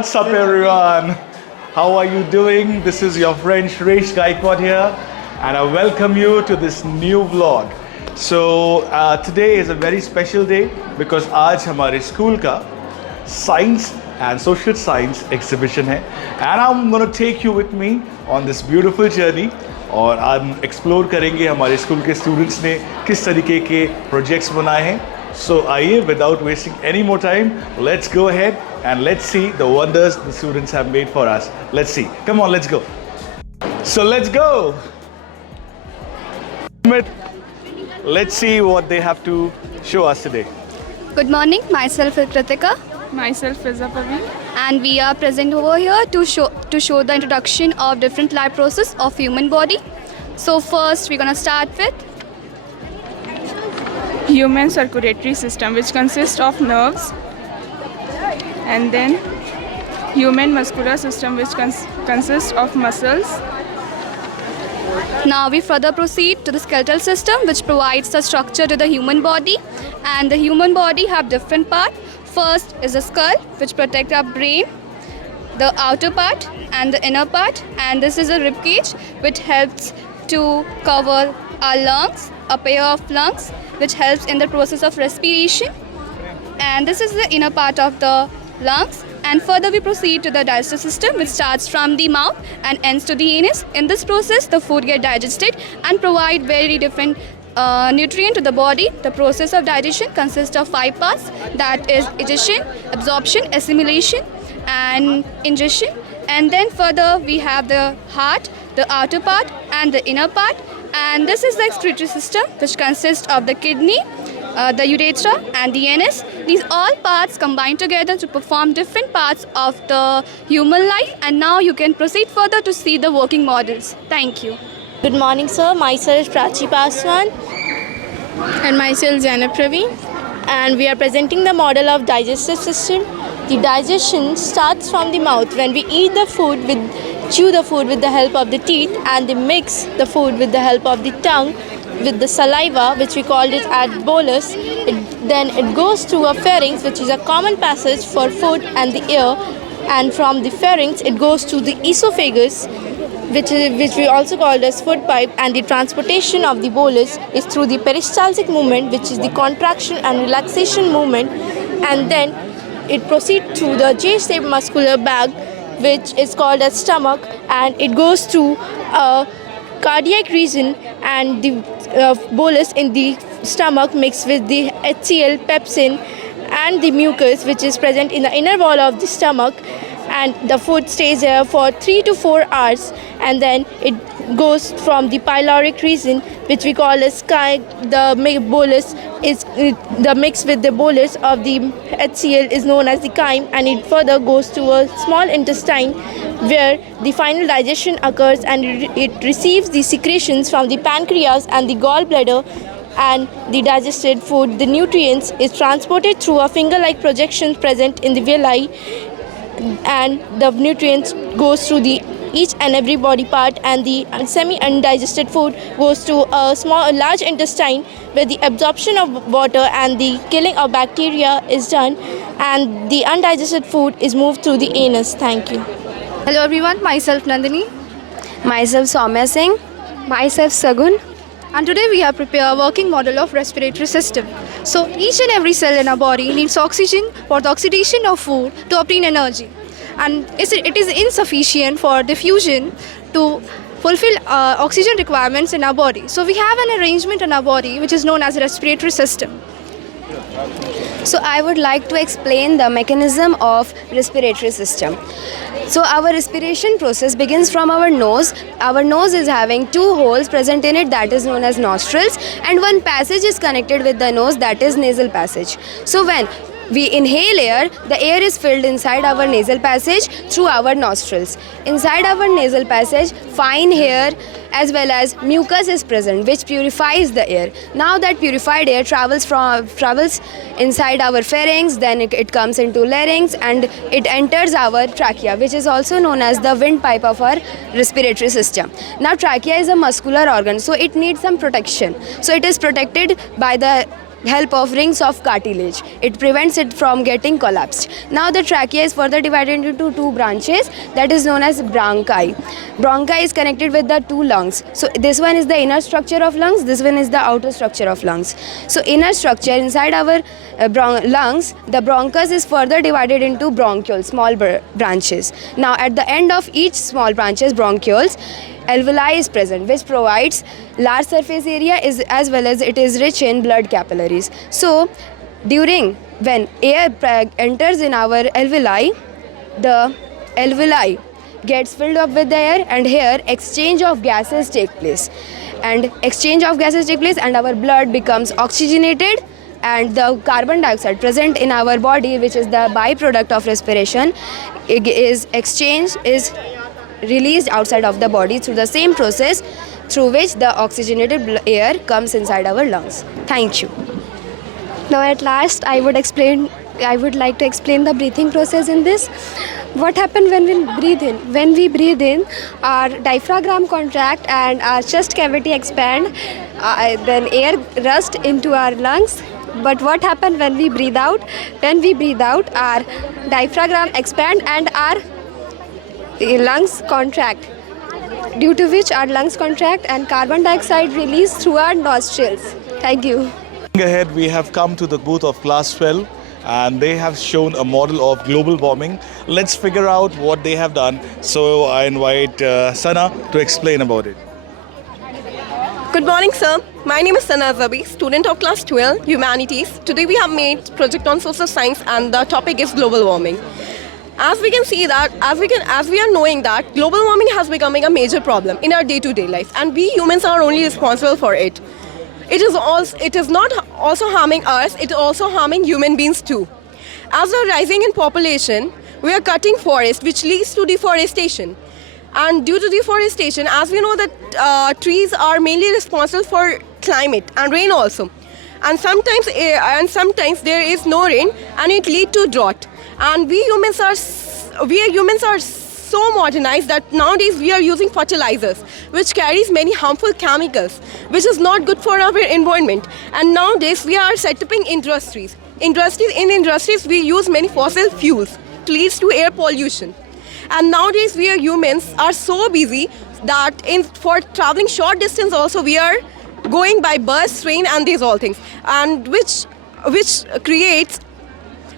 What's up, everyone? How are you doing? This is your friend Shresh Gaikwad here, and I welcome you to this new vlog. So today is a very special day because आज हमारे school का science and social science exhibition है, and I'm gonna take you with me on this beautiful journey. और हम explore करेंगे हमारे school के students ने किस तरीके के प्रोजेक्ट्स बनाए हैं. So आइए, without wasting any more time, let's go ahead and let's see the wonders the students have made for us. Let's see. Come on, let's go. So let's go. Let's see what they have to show us today. Good morning, myself is Kritika. Myself is Apavi. And we are present over here to show the introduction of different life process of human body. So first we're gonna start with Human circulatory system, which consists of nerves, and then human muscular system, which consists of muscles. Now we further proceed to the skeletal system, which provides the structure to the human body. And the human body have different parts. First is the skull, which protects our brain, the outer part and the inner part. And this is a rib cage, which helps to cover our lungs, a pair of lungs, which helps in the process of respiration. And this is the inner part of the lungs. And further we proceed to the digestive system, which starts from the mouth and ends to the anus. In this process, the food gets digested and provide very different nutrient to the body. The process of digestion consists of 5 parts, that is digestion, absorption, assimilation and ingestion. And then further we have the heart, the outer part and the inner part. And this is the excretory system, which consists of the kidney, the urethra and the anus. These all parts combine together to perform different parts of the human life. And now you can proceed further to see the working models. Thank you. Good morning, sir. Myself Prachi Paswan. And myself Zainab Praveen. And we are presenting the model of digestive system. The digestion starts from the mouth when we eat the food chew the food with the help of the teeth, and they mix the food with the help of the tongue with the saliva, which we called it as bolus. Then it goes through a pharynx, which is a common passage for food and the air, and from the pharynx it goes to the esophagus, which we also called as food pipe. And the transportation of the bolus is through the peristaltic movement, which is the contraction and relaxation movement, and then it proceeds through the J-shaped muscular bag, which is called as stomach, and it goes through a cardiac region, and the bolus in the stomach mixed with the HCl, pepsin and the mucus, which is present in the inner wall of the stomach, and the food stays there for 3 to 4 hours, and then it goes from the pyloric region, which we call as the bolus is the mix with the bolus of the HCl is known as the chyme, and it further goes to a small intestine where the final digestion occurs, and it receives the secretions from the pancreas and the gallbladder, and the digested food, the nutrients, is transported through a finger-like projection present in the villi, and the nutrients goes through the each and every body part, and the semi-undigested food goes to a large intestine where the absorption of water and the killing of bacteria is done, and the undigested food is moved through the anus. Thank you. Hello everyone, myself Nandini. Myself Soumya Singh. Myself Sagun. And today we have prepared a working model of respiratory system. So each and every cell in our body needs oxygen for the oxidation of food to obtain energy. And it is insufficient for diffusion to fulfill oxygen requirements in our body. So we have an arrangement in our body which is known as a respiratory system. So I would like to explain the mechanism of respiratory system. So our respiration process begins from our nose. Our nose is having 2 holes present in it, that is known as nostrils, and one passage is connected with the nose, that is nasal passage. So when we inhale air, the air is filled inside our nasal passage through our nostrils. Inside our nasal passage, fine hair as well as mucus is present, which purifies the air. Now that purified air travels inside our pharynx, then it comes into larynx, and it enters our trachea, which is also known as the windpipe of our respiratory system. Now trachea is a muscular organ, so it needs some protection. So it is protected by the help of rings of cartilage. It prevents it from getting collapsed. Now the trachea is further divided into two branches that is known as bronchi. Bronchi is connected with the two lungs. So this one is the inner structure of lungs, this one is the outer structure of lungs. So inner structure inside our lungs, the bronchus is further divided into bronchioles, small branches. Now at the end of each small branches, bronchioles, alveoli is present, which provides large surface area as well as it is rich in blood capillaries. So when air enters in our alveoli, the alveoli gets filled up with the air, and here exchange of gases take place. And our blood becomes oxygenated, and the carbon dioxide present in our body, which is the byproduct of respiration, is released outside of the body through the same process through which the oxygenated air comes inside our lungs. Thank you. Now at last I would like to explain the breathing process in this. What happens when we breathe in? When we breathe in, our diaphragm contract and our chest cavity expand, then air rushes into our lungs. But what happens when we breathe out? When we breathe out, our diaphragm expand and our lungs contract, due to which our lungs contract and carbon dioxide released through our nostrils. Thank you. Ahead, we have come to the booth of class 12 and they have shown a model of global warming. Let's figure out what they have done. So I invite Sana to explain about it. Good morning, sir. My name is Sana Zabi, student of class 12, Humanities. Today we have made project on social science and the topic is global warming. As we can see that, as we are knowing that global warming has becoming a major problem in our day-to-day life, and we humans are only responsible for it. It is not also harming us, it is also harming human beings too. As we are rising in population, we are cutting forest, which leads to deforestation. And due to deforestation, as we know that trees are mainly responsible for climate and rain also. And sometimes there is no rain and it leads to drought. And we humans are so modernized that nowadays we are using fertilizers, which carries many harmful chemicals, which is not good for our environment. And nowadays we are setting up industries. In industries we use many fossil fuels, which leads to air pollution. And nowadays we humans are so busy that for traveling short distance also we are going by bus, train, and these all things, and which creates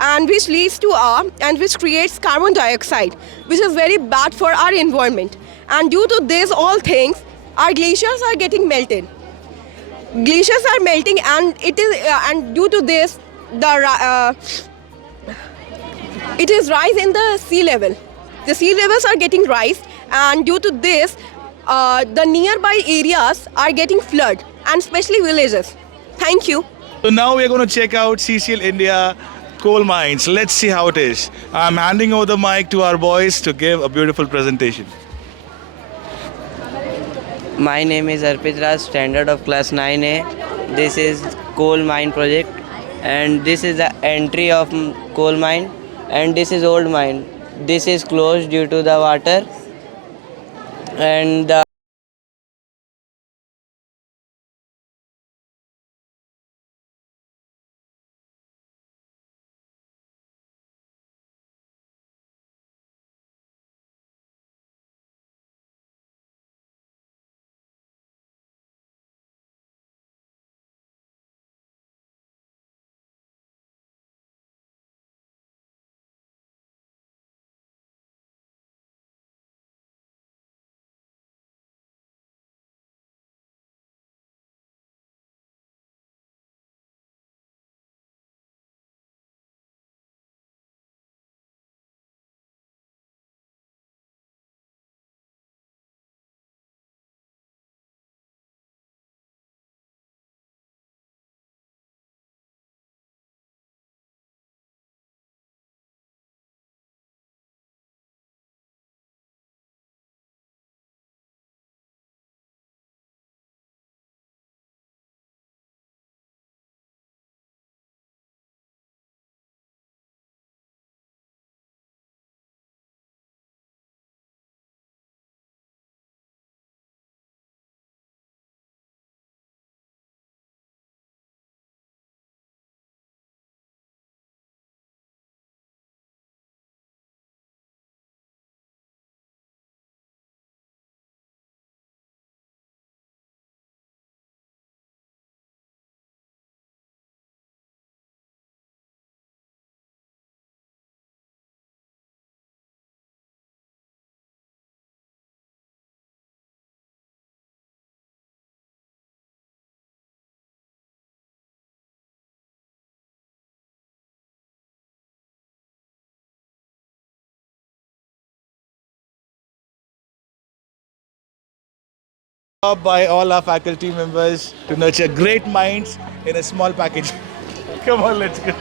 and which leads to and which creates carbon dioxide, which is very bad for our environment. And due to these all things, our glaciers are getting melted. Glaciers are melting, and due to this, it is rise in the sea level. The sea levels are getting raised, and due to this, the nearby areas are getting flooded, and especially villages. Thank you. So now we're going to check out CCL India coal mines. Let's see how it is. I'm handing over the mic to our boys to give a beautiful presentation. My name is Arpit Raj, standard of class 9A. This is coal mine project, and this is the entry of coal mine, and this is old mine. This is closed due to the water, and the By all our faculty members to nurture great minds in a small package. Come on, let's go.